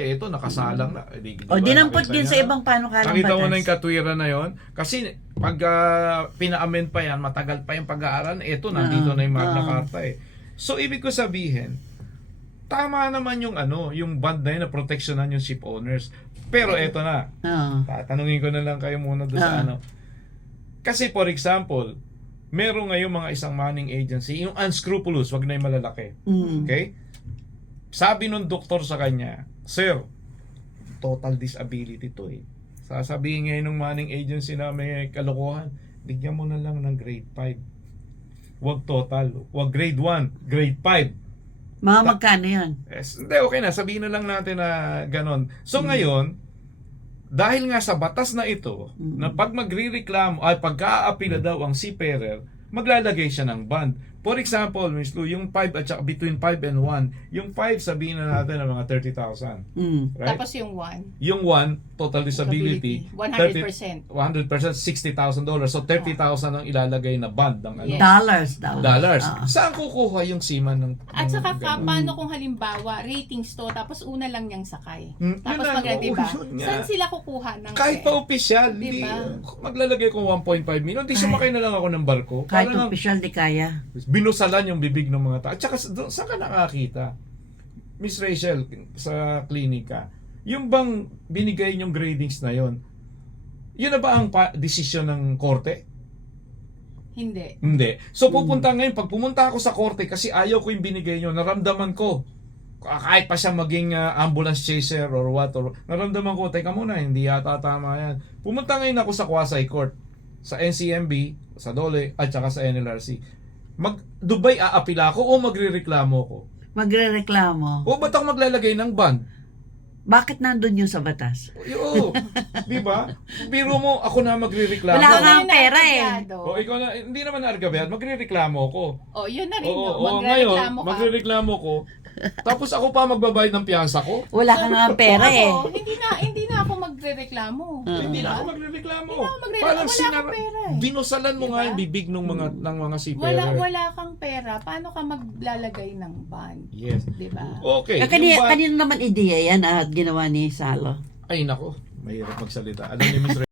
ito nakasalang na. O, dinampot din sa ibang panukalang Nakita mo batas. na yung katwiran na yon. Kasi pag pina-amend pa yan, matagal pa yung pag-aaral, ito nandito na yung Magna Carta eh. So ibig ko sabihin, tama naman yung yung band na yun na proteksyonan yung ship owners. Pero ito na. Tatanungin ko na lang kayo muna doon sa Kasi for example, meron ngayon mga isang manning agency, yung unscrupulous, wag na yung malalaki. Okay? Sabi nung doktor sa kanya, "Sir, total disability to eh." Sasabihin ngayon ng manning agency na may kalokohan, bigyan mo na lang ng grade 5. Wag total, wag grade 1, grade 5. Mga magkano yun? Yes, hindi, okay na. Sabihin na lang natin na ganon. So ngayon, dahil nga sa batas na ito, na pag magre-reklamo, ay pagka-aapila daw ang seafarer, maglalagay siya ng bond. For example, Ms. Lou, yung 5 at saka between 5 and 1, yung 5 sabihin na natin na mga 30,000. Right? Tapos yung 1. Yung 1, total disability, 100%. 100%, $60,000. So 30,000 ang ilalagay na bond ng Yes. dollars. Saan kukuha yung seaman ng At saka ganun? paano kung halimbawa ratings to tapos una lang niyang sakay. Tapos Yun na, diba? yun nga. Saan sila kukuha ng Kahit pa opisyal, Diba? maglalagay ko 1.5 million, di sumakay na lang ako ng barko. Kahit Para lang official di kaya. binusalan yung bibig ng mga tao. At saka saan ka nakakita? Miss Rachel, sa klinika, yung bang binigay yung gradings na yon, yun na ba ang desisyon ng korte? Hindi. Hindi. So pupunta ngayon, pag pumunta ako sa korte kasi ayaw ko yung binigay nyo, naramdaman ko, kahit pa siya maging ambulance chaser or what, or naramdaman ko, teka muna, hindi yata tama yan. Pumunta ngayon ako sa Quasi Court, sa NCMB, sa DOLE, at saka sa NLRC. Dubai aapila ko o magrereklamo ko? Magre-reklamo. O ba't ako maglalagay ng bond? Bakit nandun yun sa batas? Oo. Di ba? Biro mo, ako na magrereklamo. Wala ka nga Yun pera eh. O ikaw na, hindi naman argabyat, magrereklamo ko. Yun na rin. Oo, ngayon, Magrereklamo ka. magrereklamo ko. Tapos ako pa magbabayad ng piyansa ko? Wala ka nga pera eh. Hindi na ako magrereklamo. Hindi na Diba? ako magrereklamo. Hindi na ako magrereklamo. Parang Wala kang pera eh. binusalan mo Diba? nga yung bibig ng mga seafarer. Wala kang pera. Paano ka maglalagay ng bond? Yes. Diba? Okay. Kanina naman ideya yan at ginawa ni Salo. Ay nako, mahirap magsalita. Alam ni Ms.